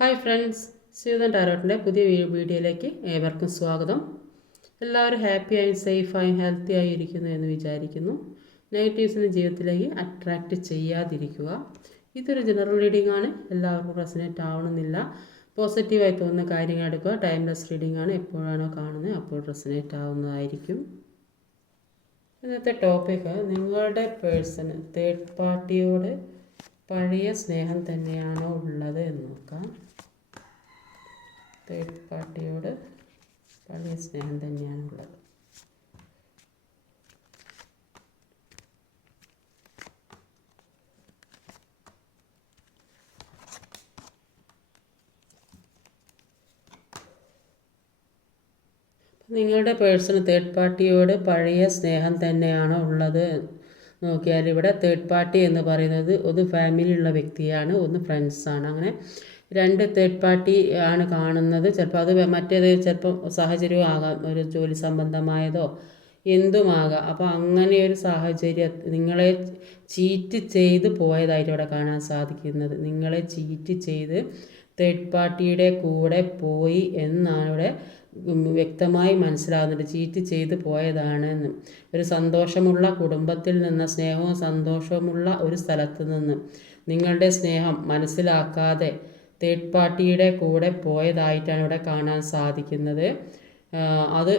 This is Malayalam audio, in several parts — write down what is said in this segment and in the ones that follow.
ഹായ് ഫ്രണ്ട്സ്, സ്യൂതൻ ടാരോട്ടിൻ്റെ പുതിയ വീഡിയോയിലേക്ക് ഏവർക്കും സ്വാഗതം. എല്ലാവരും ഹാപ്പിയായും സേഫായും ഹെൽത്തിയായി ഇരിക്കുന്നു എന്ന് വിചാരിക്കുന്നു. നെഗറ്റീവ്സിന് ജീവിതത്തിലേക്ക് അട്രാക്റ്റ് ചെയ്യാതിരിക്കുക. ഇതൊരു ജനറൽ റീഡിംഗ് ആണ്, എല്ലാവർക്കും റെസനേറ്റ് ആവണമെന്നില്ല. പോസിറ്റീവായി തോന്നുന്ന കാര്യങ്ങൾ എടുക്കുക. ടൈംലെസ് റീഡിംഗ് ആണ്, എപ്പോഴാണോ കാണുന്നത് അപ്പോൾ റെസനേറ്റ് ആവുന്നതായിരിക്കും. ഇന്നത്തെ ടോപ്പിക്ക് നിങ്ങളുടെ പേഴ്സണ് തേർഡ് പാർട്ടിയോട് പഴയ സ്നേഹം തന്നെയാണോ ഉള്ളത് എന്ന് നോക്കാം. തേർഡ് പാർട്ടിയോട് പഴയ സ്നേഹം തന്നെയാണുള്ളത്. നിങ്ങളുടെ പേഴ്സണ് തേർഡ് പാർട്ടിയോട് പഴയ സ്നേഹം തന്നെയാണോ ഉള്ളത് നോക്കിയാൽ ഇവിടെ തേർഡ് പാർട്ടി എന്ന് പറയുന്നത് ഒന്ന് ഫാമിലിയുള്ള വ്യക്തിയാണ്, ഒന്ന് ഫ്രണ്ട്സാണ്. അങ്ങനെ രണ്ട് തേർഡ് പാർട്ടി ആണ് കാണുന്നത്. ചിലപ്പോൾ അത് മറ്റേത് ചിലപ്പോൾ സാഹചര്യവും ആകാം, ഒരു ജോലി സംബന്ധമായതോ എന്തുമാകാം. അപ്പോൾ അങ്ങനെ ഒരു സാഹചര്യം നിങ്ങളെ ചീറ്റ് ചെയ്ത് പോയതായിട്ട് ഇവിടെ കാണാൻ സാധിക്കുന്നത്. നിങ്ങളെ ചീറ്റ് ചെയ്ത് തേർഡ് പാർട്ടിയുടെ കൂടെ പോയി എന്നാണ് ഇവിടെ വ്യക്തമായി മനസ്സിലാകുന്നുണ്ട്. ചീറ്റ് ചെയ്ത് പോയതാണെന്ന്. ഒരു സന്തോഷമുള്ള കുടുംബത്തിൽ നിന്ന്, സ്നേഹവും സന്തോഷവുമുള്ള ഒരു സ്ഥലത്ത് നിന്ന് നിങ്ങളുടെ സ്നേഹം മനസ്സിലാക്കാതെ തേർഡ് പാർട്ടിയുടെ കൂടെ പോയതായിട്ടാണ് ഇവിടെ കാണാൻ സാധിക്കുന്നത്. അത്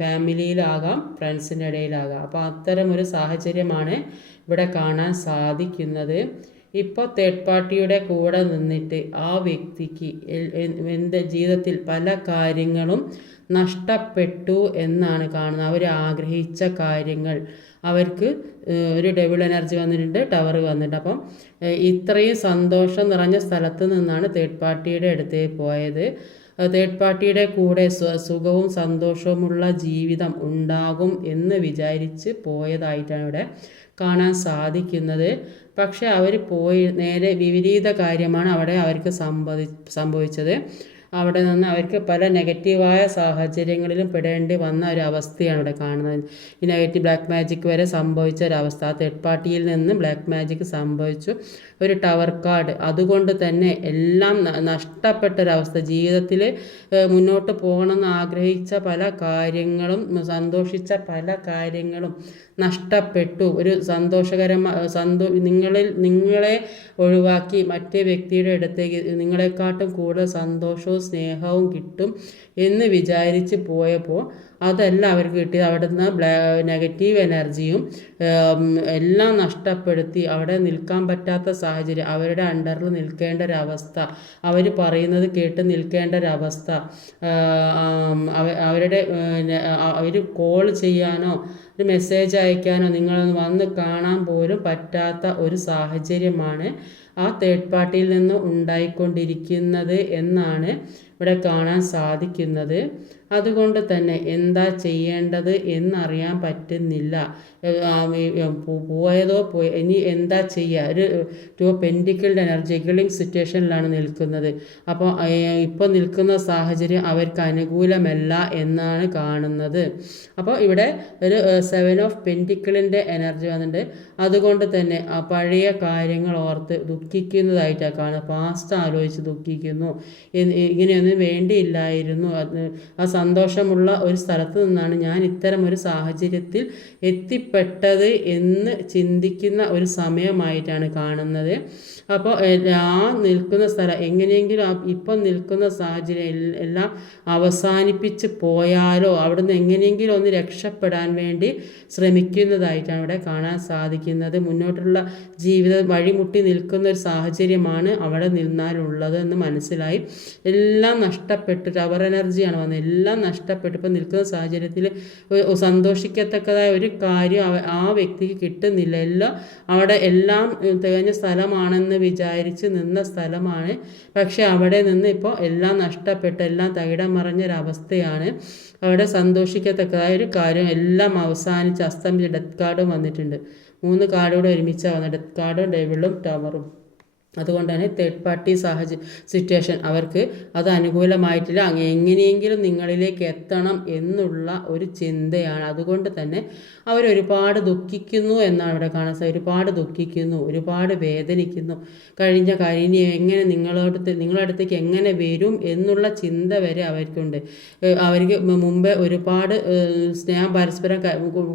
ഫാമിലിയിലാകാം, ഫ്രണ്ട്സിൻ്റെ ഇടയിലാകാം. അപ്പോൾ അത്തരമൊരു സാഹചര്യമാണ് ഇവിടെ കാണാൻ സാധിക്കുന്നത്. ഇപ്പോൾ തേർഡ് പാർട്ടിയുടെ കൂടെ നിന്നിട്ട് ആ വ്യക്തിക്ക് എൻ്റെ ജീവിതത്തിൽ പല കാര്യങ്ങളും നഷ്ടപ്പെട്ടു എന്നാണ് കാണുന്നത്. അവർ ആഗ്രഹിച്ച കാര്യങ്ങൾ അവർക്ക് ഒരു ഡബിൾ എനർജി വന്നിട്ടുണ്ട്, ടവർ വന്നിട്ടുണ്ട്. അപ്പം ഇത്രയും സന്തോഷം നിറഞ്ഞ സ്ഥലത്ത് നിന്നാണ് തേർഡ് പാർട്ടിയുടെ അടുത്തേക്ക് പോയത്. തേർഡ് പാർട്ടിയുടെ കൂടെ സുഖവും സന്തോഷവുമുള്ള ജീവിതം ഉണ്ടാകും എന്ന് വിചാരിച്ച് പോയതായിട്ടാണ് ഇവിടെ കാണാൻ സാധിക്കുന്നത്. പക്ഷെ അവർ പോയി നേരെ വിപരീത കാര്യമാണ് അവിടെ അവർക്ക് സംഭവിച്ചത്. അവിടെ നിന്ന് അവർക്ക് പല നെഗറ്റീവായ സാഹചര്യങ്ങളിലും പെടേണ്ടി വന്ന ഒരു അവസ്ഥയാണ് ഇവിടെ കാണുന്നത്. ഈ നെഗറ്റീവ് ബ്ലാക്ക് മാജിക് വരെ സംഭവിച്ച ഒരവസ്ഥ. തേർഡ് പാർട്ടിയിൽ നിന്ന് ബ്ലാക്ക് മാജിക് സംഭവിച്ചു, ഒരു ടവർ കാർഡ്. അതുകൊണ്ട് തന്നെ എല്ലാം നഷ്ടപ്പെട്ടൊരവസ്ഥ. ജീവിതത്തിൽ മുന്നോട്ട് പോകണമെന്ന് ആഗ്രഹിച്ച പല കാര്യങ്ങളും, സന്തോഷിച്ച പല കാര്യങ്ങളും നഷ്ടപ്പെട്ടു. ഒരു നിങ്ങളെ ഒഴിവാക്കി മറ്റേ വ്യക്തിയുടെ അടുത്തേക്ക് നിങ്ങളെക്കാട്ടും കൂടുതൽ സന്തോഷവും സ്നേഹവും കിട്ടും എന്ന് വിചാരിച്ച് പോയപ്പോൾ അതല്ല അവർക്ക് കിട്ടിയത്. അവിടെ നിന്ന് നെഗറ്റീവ് എനർജിയും എല്ലാം നഷ്ടപ്പെടുത്തി അവിടെ നിൽക്കാൻ പറ്റാത്ത സാഹചര്യം, അവരുടെ അണ്ടറിൽ നിൽക്കേണ്ട ഒരവസ്ഥ, അവർ പറയുന്നത് കേട്ട് നിൽക്കേണ്ട ഒരവസ്ഥ, അവർ കോൾ ചെയ്യാനോ ഒരു മെസ്സേജ് അയക്കാനോ നിങ്ങളൊന്ന് വന്ന് കാണാൻ പോലും പറ്റാത്ത ഒരു സാഹചര്യമാണ് ആ തേർഡ് പാർട്ടിയിൽ നിന്ന് ഉണ്ടായിക്കൊണ്ടിരിക്കുന്നത് എന്നാണ് ഇവിടെ കാണാൻ സാധിക്കുന്നത്. അതുകൊണ്ട് തന്നെ എന്താ ചെയ്യേണ്ടത് എന്നറിയാൻ പറ്റുന്നില്ല. ഇനി എന്താ ചെയ്യുക? ഒരു ടു പെൻറ്റിക്കിളുടെ എനർജി ഗിളിംഗ് സിറ്റുവേഷനിലാണ് നിൽക്കുന്നത്. അപ്പോൾ ഇപ്പോൾ നിൽക്കുന്ന സാഹചര്യം അവർക്ക് അനുകൂലമല്ല എന്നാണ് കാണുന്നത്. അപ്പോൾ ഇവിടെ ഒരു 7 ഓഫ് പെൻറ്റിക്കിളിൻ്റെ എനർജി വന്നിട്ടുണ്ട്. അതുകൊണ്ട് തന്നെ ആ പഴയ കാര്യങ്ങൾ ഓർത്ത് ദുഃഖിക്കുന്നതായിട്ടാണ് കാണുന്നത്. പാസ്റ്റ് ആലോചിച്ച് ദുഃഖിക്കുന്നു. ഇങ്ങനെയൊന്നും വേണ്ടിയില്ലായിരുന്നു, ആ സന്തോഷമുള്ള ഒരു സ്ഥലത്ത് നിന്നാണ് ഞാൻ ഇത്തരം ഒരു സാഹചര്യത്തിൽ എത്തിപ്പെട്ടത് എന്ന് ചിന്തിക്കുന്ന ഒരു സമയമായിട്ടാണ് കാണുന്നത്. അപ്പോൾ ആ നിൽക്കുന്ന സ്ഥലം എങ്ങനെയെങ്കിലും ഇപ്പം നിൽക്കുന്ന സാഹചര്യം എല്ലാം അവസാനിപ്പിച്ച് പോയാലോ അവിടുന്ന് എങ്ങനെയെങ്കിലും ഒന്ന് രക്ഷപ്പെടാൻ വേണ്ടി ശ്രമിക്കുന്നതായിട്ടാണ് ഇവിടെ കാണാൻ സാധിക്കുന്നത്. മുന്നോട്ടുള്ള ജീവിതം വഴിമുട്ടി നിൽക്കുന്ന ഒരു സാഹചര്യമാണ് അവിടെ നിന്നാലുള്ളത് എന്ന് മനസ്സിലായി. എല്ലാം നഷ്ടപ്പെട്ടു, ടവർ എനർജിയാണ് വന്നത്. എല്ലാം നഷ്ടപ്പെട്ടു. ഇപ്പം നിൽക്കുന്ന സാഹചര്യത്തിൽ സന്തോഷിക്കത്തക്കതായ ഒരു കാര്യം ആ വ്യക്തിക്ക് കിട്ടുന്നില്ല. അവിടെ എല്ലാം തികഞ്ഞ സ്ഥലമാണെന്ന് വിചാരിച്ച് നിന്ന സ്ഥലമാണ്. പക്ഷെ അവിടെ നിന്ന് ഇപ്പോൾ എല്ലാം നഷ്ടപ്പെട്ട് എല്ലാം തകിടം മറിഞ്ഞൊരവസ്ഥയാണ്. അവിടെ സന്തോഷിക്കത്തക്കതായ ഒരു കാര്യം എല്ലാം അവസാനിച്ച് അസ്തമിച്ച് ഡെത്ത് കാർഡും വന്നിട്ടുണ്ട്. 3 കാർഡുകൂടെ ഒരുമിച്ചാണ് വന്നത്. ഡെത്ത് കാർഡും ഡെവിളും ടവറും. അതുകൊണ്ട് തന്നെ തേർഡ് പാർട്ടി സിറ്റുവേഷൻ അവർക്ക് അത് അനുകൂലമായിട്ടില്ല. എങ്ങനെയെങ്കിലും നിങ്ങളിലേക്ക് എത്തണം എന്നുള്ള ഒരു ചിന്തയാണ്. അതുകൊണ്ട് തന്നെ അവരൊരുപാട് ദുഃഖിക്കുന്നു എന്നാണ് ഇവിടെ കാണാൻ ഒരുപാട് ദുഃഖിക്കുന്നു, ഒരുപാട് വേദനിക്കുന്നു. കഴിഞ്ഞ കാര്യം എങ്ങനെ നിങ്ങളുടെ അടുത്തേക്ക് എങ്ങനെ വരും എന്നുള്ള ചിന്ത വരെ അവർക്കുണ്ട്. അവർക്ക് മുമ്പേ ഒരുപാട് സ്നേഹം പരസ്പരം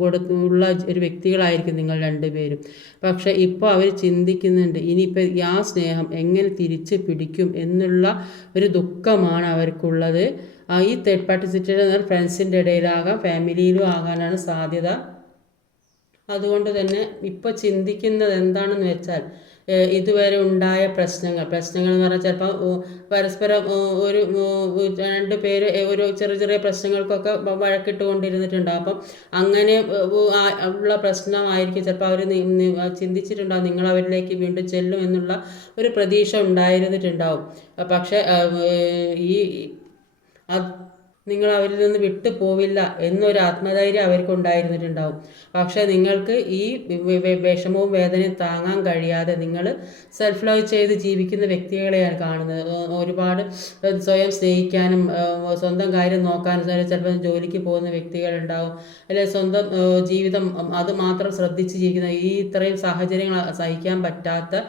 കൊടുത്തുള്ള ഒരു വ്യക്തികളായിരിക്കും നിങ്ങൾ രണ്ടുപേരും. പക്ഷേ ഇപ്പോൾ അവർ ചിന്തിക്കുന്നുണ്ട് ഇനിയിപ്പോൾ ആ സ്നേഹം എങ്ങനെ തിരിച്ച് പിടിക്കും എന്നുള്ള ഒരു ദുഃഖമാണ് അവർക്കുള്ളത്. ഈ തേർഡ് പാർട്ടി സിറ്റുവേഷൻ ഫ്രണ്ട്സിൻ്റെ ഇടയിലാകാം, ഫാമിലിയിലും ആകാനാണ് സാധ്യത. അതുകൊണ്ട് തന്നെ ഇപ്പോൾ ചിന്തിക്കുന്നത് എന്താണെന്ന് വെച്ചാൽ ഇതുവരെ ഉണ്ടായ പ്രശ്നങ്ങൾ എന്ന് പറഞ്ഞാൽ ചിലപ്പോൾ പരസ്പരം ഒരു രണ്ട് പേര് ഒരു ചെറിയ ചെറിയ പ്രശ്നങ്ങൾക്കൊക്കെ വഴക്കിട്ട് കൊണ്ടിരുന്നിട്ടുണ്ടാകും. അപ്പം അങ്ങനെ ഉള്ള പ്രശ്നമായിരിക്കും ചിലപ്പോൾ അവർ ചിന്തിച്ചിട്ടുണ്ടാകും നിങ്ങൾ അവരിലേക്ക് വീണ്ടും ചെല്ലും എന്നുള്ള ഒരു പ്രതീക്ഷ ഉണ്ടായിരുന്നിട്ടുണ്ടാവും. പക്ഷേ ഈ നിങ്ങൾ അവരിൽ നിന്ന് വിട്ടു പോവില്ല എന്നൊരു ആത്മധൈര്യം അവർക്കുണ്ടായിരുന്നിട്ടുണ്ടാവും. പക്ഷേ നിങ്ങൾക്ക് ഈ വിഷമവും വേദനയും താങ്ങാൻ കഴിയാതെ നിങ്ങൾ സെൽഫ് ലവ് ചെയ്ത് ജീവിക്കുന്ന വ്യക്തികളെയാണ് കാണുന്നത്. ഒരുപാട് സ്വയം സ്നേഹിക്കാനും സ്വന്തം കാര്യം നോക്കാനും ചിലപ്പോൾ ജോലിക്ക് പോകുന്ന വ്യക്തികളുണ്ടാവും, അല്ലെങ്കിൽ സ്വന്തം ജീവിതം അത് മാത്രം ശ്രദ്ധിച്ച് ജീവിക്കുന്ന ഇത്രയും സാഹചര്യങ്ങൾ സഹിക്കാൻ പറ്റാത്ത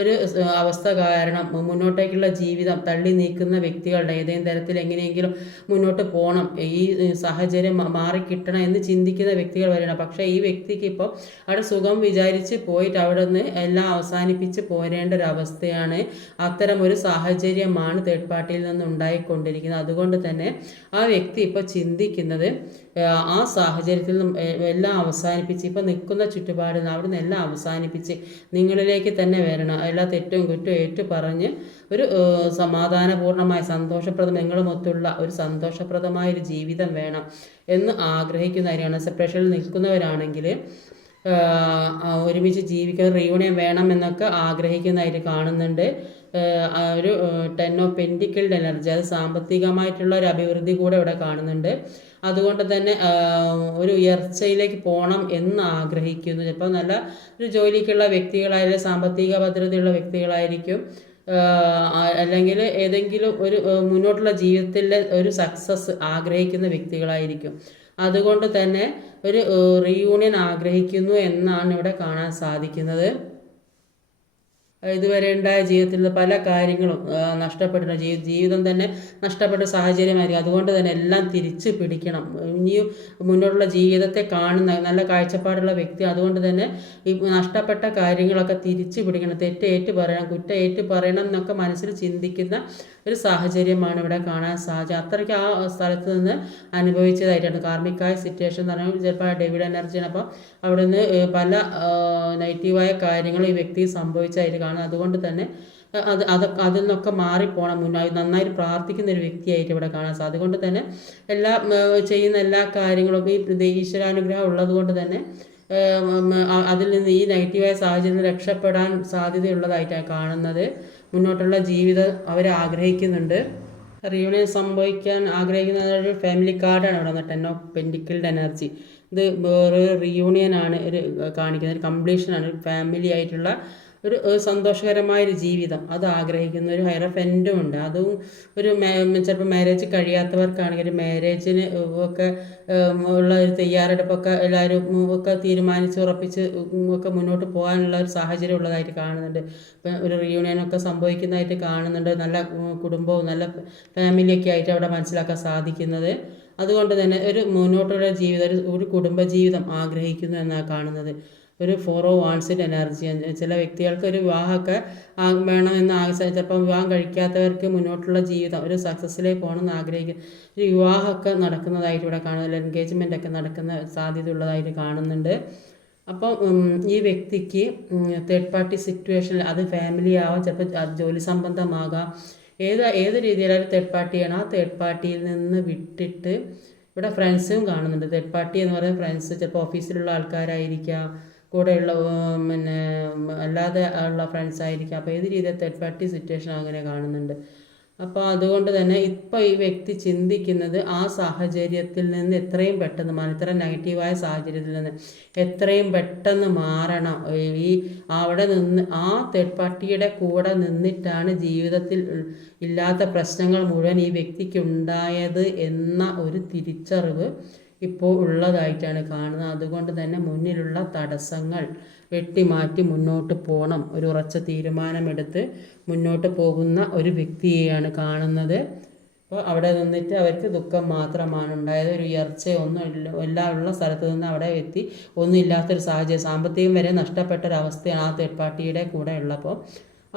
ഒരു അവസ്ഥ കാരണം മുന്നോട്ടേക്കുള്ള ജീവിതം തള്ളി നീക്കുന്ന വ്യക്തികളുടെ ഏതെങ്കിലും തരത്തിൽ എങ്ങനെയെങ്കിലും മുന്നോട്ട് പോകണം, ഈ സാഹചര്യം മാറിക്കിട്ടണം എന്ന് ചിന്തിക്കുന്ന വ്യക്തികൾ വരെയാണ്. പക്ഷേ ഈ വ്യക്തിക്ക് ഇപ്പോൾ അവിടെ സുഖം വിചാരിച്ച് പോയിട്ട് അവിടെ നിന്ന് എല്ലാം അവസാനിപ്പിച്ച് പോരേണ്ട ഒരു അവസ്ഥയാണ്. അത്തരം ഒരു സാഹചര്യമാണ് തേർഡ് പാർട്ടിയിൽ നിന്ന് ഉണ്ടായിക്കൊണ്ടിരിക്കുന്നത്. അതുകൊണ്ട് തന്നെ ആ വ്യക്തി ഇപ്പോൾ ചിന്തിക്കുന്നത് ആ സാഹചര്യത്തിൽ നിന്നും എല്ലാം അവസാനിപ്പിച്ച് ഇപ്പോൾ നിൽക്കുന്ന ചുറ്റുപാടിൽ നിന്ന് അവിടെ നിന്ന് എല്ലാം അവസാനിപ്പിച്ച് നിങ്ങളിലേക്ക് തന്നെ വരണം, എല്ലാ തെറ്റും കുറ്റവും ഏറ്റു പറഞ്ഞ് ഒരു സമാധാനപൂർണ്ണമായ നിങ്ങളുമൊത്തുള്ള ഒരു സന്തോഷപ്രദമായ ഒരു ജീവിതം വേണം എന്ന് ആഗ്രഹിക്കുന്നവരാണ്. സെപ്പറേഷനിൽ നിൽക്കുന്നവരാണെങ്കിൽ ഒരുമിച്ച് ജീവിക്കാൻ റീയൂണിയൻ വേണം എന്നൊക്കെ ആഗ്രഹിക്കുന്നതായിട്ട് കാണുന്നുണ്ട്. ഒരു 10 ഓഫ് പെൻറ്റിക്കിൾഡ് എനർജി, അത് സാമ്പത്തികമായിട്ടുള്ള ഒരു അഭിവൃദ്ധി കൂടെ ഇവിടെ കാണുന്നുണ്ട്. അതുകൊണ്ട് തന്നെ ഒരു ഉയർച്ചയിലേക്ക് പോകണം എന്ന് ആഗ്രഹിക്കുന്നു. ചിലപ്പോൾ നല്ല ഒരു ജോലിക്കുള്ള വ്യക്തികളായാലും സാമ്പത്തിക ഭദ്രതയുള്ള വ്യക്തികളായിരിക്കും, അല്ലെങ്കിൽ ഏതെങ്കിലും ഒരു മുന്നോട്ടുള്ള ജീവിതത്തിലെ ഒരു സക്സസ് ആഗ്രഹിക്കുന്ന വ്യക്തികളായിരിക്കും. അതുകൊണ്ട് തന്നെ ഒരു റീയൂണിയൻ ആഗ്രഹിക്കുന്നു എന്നാണ് ഇവിടെ കാണാൻ സാധിക്കുന്നത്. ഇതുവരെ ഉണ്ടായ ജീവിതത്തിൽ പല കാര്യങ്ങളും നഷ്ടപ്പെട്ടിട്ടുണ്ട്, ജീവിതം തന്നെ നഷ്ടപ്പെട്ട സാഹചര്യമായിരിക്കും. അതുകൊണ്ട് തന്നെ എല്ലാം തിരിച്ചു പിടിക്കണം, ഇനിയും മുന്നോട്ടുള്ള ജീവിതത്തെ കാണുന്ന നല്ല കാഴ്ചപ്പാടുള്ള വ്യക്തി. അതുകൊണ്ട് തന്നെ ഈ നഷ്ടപ്പെട്ട കാര്യങ്ങളൊക്കെ തിരിച്ചു പിടിക്കണം, തെറ്റ് ഏറ്റു പറയണം, കുറ്റം ഏറ്റു പറയണം എന്നൊക്കെ മനസ്സിൽ ചിന്തിക്കുന്ന ഒരു സാഹചര്യമാണ് ഇവിടെ കാണാൻ സാധിച്ചത്. അത്രയ്ക്ക് ആ സ്ഥലത്ത് നിന്ന് അനുഭവിച്ചതായിട്ടാണ് കാർമിക്കായ സിറ്റുവേഷൻ എന്ന് പറയുമ്പോൾ ചിലപ്പോൾ ഡേവിഡ് എനർജിയാണ്. അപ്പോൾ അവിടെ നിന്ന് പല നെഗറ്റീവായ കാര്യങ്ങൾ ഈ വ്യക്തി സംഭവിച്ചതായിട്ട് കാണുന്നത്. അതുകൊണ്ട് തന്നെ അതിൽ നിന്നൊക്കെ മാറിപ്പോണം, നന്നായി പ്രാർത്ഥിക്കുന്ന ഒരു വ്യക്തിയായിട്ട് ഇവിടെ കാണാൻ സാധിക്കും. അതുകൊണ്ട് തന്നെ ചെയ്യുന്ന എല്ലാ കാര്യങ്ങളും ഈ ഈശ്വരാനുഗ്രഹം ഉള്ളത് കൊണ്ട് തന്നെ അതിൽ നിന്ന് ഈ നെഗറ്റീവായ സാഹചര്യത്തിൽ രക്ഷപ്പെടാൻ സാധ്യതയുള്ളതായിട്ടാണ് കാണുന്നത്. മുന്നോട്ടുള്ള ജീവിതം അവർ ആഗ്രഹിക്കുന്നുണ്ട്. റീയൂണിയൻ സംഭവിക്കാൻ ആഗ്രഹിക്കുന്ന ഒരു ഫാമിലി കാർഡാണ് ഇവിടെ വന്നത്, 10 ഓഫ് പെൻറ്റിക്കിൾഡ് എനർജി. ഇത് വേറൊരു റീയൂണിയനാണ് ഒരു കാണിക്കുന്നത്, ഒരു കംപ്ലീഷനാണ്, ഒരു ഫാമിലി ആയിട്ടുള്ള ഒരു സന്തോഷകരമായൊരു ജീവിതം അത് ആഗ്രഹിക്കുന്ന ഒരു ഹൈറഫെൻറ്റും ഉണ്ട്. അതും ഒരു ചിലപ്പോൾ മാരേജ് കഴിയാത്തവർക്കാണെങ്കിൽ മാരേജിന് ഒക്കെ ഉള്ള ഒരു തയ്യാറെടുപ്പൊക്കെ എല്ലാവരും ഒക്കെ തീരുമാനിച്ച് ഉറപ്പിച്ച് ഒക്കെ മുന്നോട്ട് പോകാനുള്ള ഒരു സാഹചര്യം ഉള്ളതായിട്ട് കാണുന്നുണ്ട്. ഇപ്പം ഒരു റീയൂണിയനൊക്കെ സംഭവിക്കുന്നതായിട്ട് കാണുന്നുണ്ട്. നല്ല കുടുംബവും നല്ല ഫാമിലിയൊക്കെ ആയിട്ട് അവിടെ മനസ്സിലാക്കാൻ സാധിക്കുന്നത്. അതുകൊണ്ട് തന്നെ ഒരു മുന്നോട്ടുള്ള ജീവിതം, ഒരു കുടുംബജീവിതം ആഗ്രഹിക്കുന്നു എന്നാണ് കാണുന്നത്. ഒരു 4 ഓഫ് വാൺസിൻ്റെ എനർജി. ചില വ്യക്തികൾക്ക് ഒരു വിവാഹമൊക്കെ വേണമെന്ന് ചിലപ്പോൾ വിവാഹം കഴിക്കാത്തവർക്ക് മുന്നോട്ടുള്ള ജീവിതം ഒരു സക്സസ്സിലേക്ക് പോകണമെന്ന് ആഗ്രഹിക്കും. ഒരു വിവാഹമൊക്കെ നടക്കുന്നതായിട്ട് ഇവിടെ കാണുന്നില്ല, എൻഗേജ്മെൻ്റ് ഒക്കെ നടക്കുന്ന സാധ്യത ഉള്ളതായിട്ട് കാണുന്നുണ്ട്. അപ്പം ഈ വ്യക്തിക്ക് തേർഡ് പാർട്ടി സിറ്റുവേഷനിൽ അത് ഫാമിലി ആവാം, ചിലപ്പോൾ ജോലി സംബന്ധമാകാം, ഏത് രീതിയിലായാലും തേർഡ് പാർട്ടിയാണ്. ആ തേർഡ് പാർട്ടിയിൽ നിന്ന് വിട്ടിട്ട് ഇവിടെ ഫ്രണ്ട്സും കാണുന്നുണ്ട്. തേർഡ് പാർട്ടി എന്ന് പറയുന്നത് ഫ്രണ്ട്സ് ചിലപ്പോൾ ഓഫീസിലുള്ള ആൾക്കാരായിരിക്കാം, കൂടെയുള്ള അല്ലാതെ ഉള്ള ഫ്രണ്ട്സ് ആയിരിക്കാം. അപ്പോൾ ഏത് രീതിയിൽ തേർഡ് പാർട്ടി സിറ്റുവേഷൻ അങ്ങനെ കാണുന്നുണ്ട്. അപ്പോൾ അതുകൊണ്ട് തന്നെ ഇപ്പോൾ ഈ വ്യക്തി ചിന്തിക്കുന്നത് ആ സാഹചര്യത്തിൽ നിന്ന് എത്രയും പെട്ടെന്ന് ഇത്ര നെഗറ്റീവായ സാഹചര്യത്തിൽ നിന്ന് എത്രയും പെട്ടെന്ന് മാറണം. ഈ അവിടെ നിന്ന് ആ തേർഡ് പാർട്ടിയുടെ കൂടെ നിന്നിട്ടാണ് ജീവിതത്തിൽ ഇല്ലാത്ത പ്രശ്നങ്ങൾ മുഴുവൻ ഈ വ്യക്തിക്ക് ഉണ്ടായത് എന്ന ഒരു തിരിച്ചറിവ് ഇപ്പോൾ ഉള്ളതായിട്ടാണ് കാണുന്നത്. അതുകൊണ്ട് തന്നെ മുന്നിലുള്ള തടസ്സങ്ങൾ വെട്ടിമാറ്റി മുന്നോട്ട് പോകണം. ഒരു ഉറച്ച തീരുമാനമെടുത്ത് മുന്നോട്ട് പോകുന്ന ഒരു വ്യക്തിയെയാണ് കാണുന്നത്. അപ്പോൾ അവിടെ നിന്നിട്ട് അവർക്ക് ദുഃഖം മാത്രമാണ് ഉണ്ടായത്. ഒരു ഉയർച്ചയൊന്നും എല്ലാം ഉള്ള സ്ഥലത്ത് നിന്ന് അവിടെ എത്തി ഒന്നും ഇല്ലാത്തൊരു സാഹചര്യം, സാമ്പത്തികം വരെ നഷ്ടപ്പെട്ടൊരവസ്ഥയാണ് ആ തേർഡ് പാർട്ടിയുടെ കൂടെ ഉള്ളപ്പോൾ.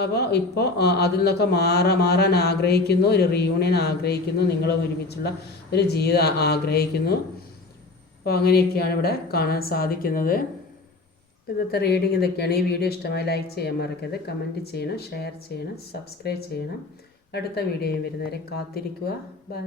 അപ്പോൾ ഇപ്പോൾ അതിൽ നിന്നൊക്കെ മാറാൻ ആഗ്രഹിക്കുന്നു, ഒരു റീയൂണിയൻ ആഗ്രഹിക്കുന്നു, നിങ്ങളും ഒരുമിച്ചുള്ള ഒരു ജീവിതം ആഗ്രഹിക്കുന്നു. അപ്പോൾ അങ്ങനെയൊക്കെയാണ് ഇവിടെ കാണാൻ സാധിക്കുന്നത്. ഇന്നത്തെ റീഡിങ് ഇതൊക്കെയാണ്. ഈ വീഡിയോ ഇഷ്ടമായി ലൈക്ക് ചെയ്യാൻ മറക്കരുത്, കമൻറ്റ് ചെയ്യണം, ഷെയർ ചെയ്യണം, സബ്സ്ക്രൈബ് ചെയ്യണം. അടുത്ത വീഡിയോയിൽ വരുന്നവരെ കാത്തിരിക്കുക. ബൈ.